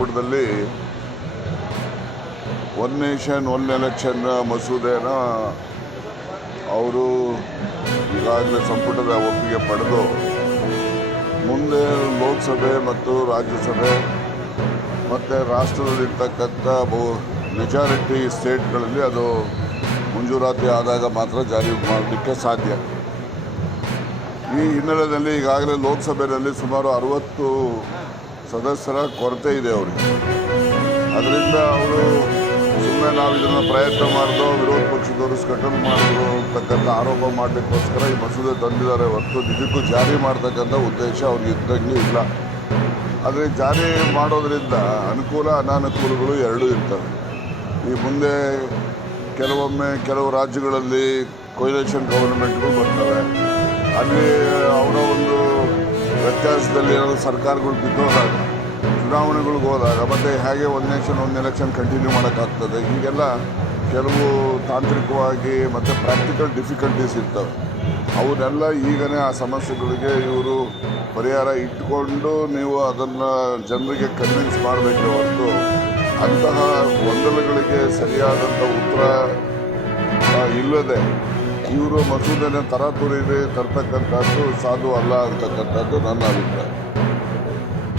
ಸಂಪುಟದಲ್ಲಿ one nation one election ಮಸೂದೆನ ಅವರು ಈಗಾಗಲೇ ಸಂಪುಟದ ಒಪ್ಪಿಗೆ ಪಡೆದು ಮುಂದೆ ಲೋಕಸಭೆ ಮತ್ತು ರಾಜ್ಯಸಭೆ ಮತ್ತು ರಾಷ್ಟ್ರದಲ್ಲಿರ್ತಕ್ಕಂಥ ಮೆಜಾರಿಟಿ ಸ್ಟೇಟ್ಗಳಲ್ಲಿ ಅದು ಮಂಜೂರಾತಿ ಆದಾಗ ಮಾತ್ರ ಜಾರಿ ಮಾಡಲಿಕ್ಕೆ ಸಾಧ್ಯ. ಈ ಹಿನ್ನೆಲೆಯಲ್ಲಿ ಈಗಾಗಲೇ ಲೋಕಸಭೆಯಲ್ಲಿ ಸುಮಾರು 60 ಸದಸ್ಯರ ಕೊರತೆ ಇದೆ ಅವರಿಗೆ. ಅದರಿಂದ ಅವರು ಸುಮ್ಮನೆ ನಾವು ಇದನ್ನು ಪ್ರಯತ್ನ ಮಾಡಿದೋ ವಿರೋಧ ಪಕ್ಷದವರು ಸ್ಕಟಲ್ ಮಾಡಿದ್ರು ಅಂತಕ್ಕಂಥ ಆರೋಪ ಮಾಡಲಿಕ್ಕೋಸ್ಕರ ಈ ಮಸೂದೆ ತಂದಿದ್ದಾರೆ ಹೊರತು ನಿಜಕ್ಕೂ ಜಾರಿ ಮಾಡ್ತಕ್ಕಂಥ ಉದ್ದೇಶ ಅವ್ರಿಗೆ ಇದ್ದಂಗೆ ಇಲ್ಲ. ಆದರೆ ಜಾರಿ ಮಾಡೋದರಿಂದ ಅನುಕೂಲ ಅನಾನುಕೂಲಗಳು ಎರಡೂ ಇರ್ತವೆ. ಈ ಮುಂದೆ ಕೆಲವೊಮ್ಮೆ ಕೆಲವು ರಾಜ್ಯಗಳಲ್ಲಿ ಕೊಯ್ಲೇಷನ್ ಗವರ್ಮೆಂಟ್ಗಳು ಬರ್ತವೆ. ಅಲ್ಲಿ ಅವರ ಒಂದು ವ್ಯತ್ಯಾಸದಲ್ಲಿ ಏನಾದರೂ ಸರ್ಕಾರಗಳು ಬಿದ್ದೋದಾಗ ಚುನಾವಣೆಗಳಿಗೆ ಹೋದಾಗ ಮತ್ತು ಹೇಗೆ one nation one election continue ಮಾಡೋಕ್ಕಾಗ್ತದೆ. ಹೀಗೆಲ್ಲ ಕೆಲವು ತಾಂತ್ರಿಕವಾಗಿ ಮತ್ತು ಪ್ರಾಕ್ಟಿಕಲ್ ಡಿಫಿಕಲ್ಟೀಸ್ ಇರ್ತವೆ. ಅವನ್ನೆಲ್ಲ ಈಗಲೇ ಆ ಸಮಸ್ಯೆಗಳಿಗೆ ಇವರು ಪರಿಹಾರ ಇಟ್ಕೊಂಡು ನೀವು ಅದನ್ನು ಜನರಿಗೆ ಕನ್ವಿನ್ಸ್ ಮಾಡಬೇಕೆ ಹೊರತು ಅಂತಹ ಗೊಂದಲಗಳಿಗೆ ಸರಿಯಾದಂಥ ಉತ್ತರ ಇಲ್ಲದೆ ಇವರು ಮಸೂದೆನ ತರಾತುರಿ ತರ್ತಕ್ಕಂಥದ್ದು ಸಾಧು ಅಲ್ಲ ಅಂತಕ್ಕಂಥದ್ದು ನನ್ನ ಅಭಿಪ್ರಾಯ.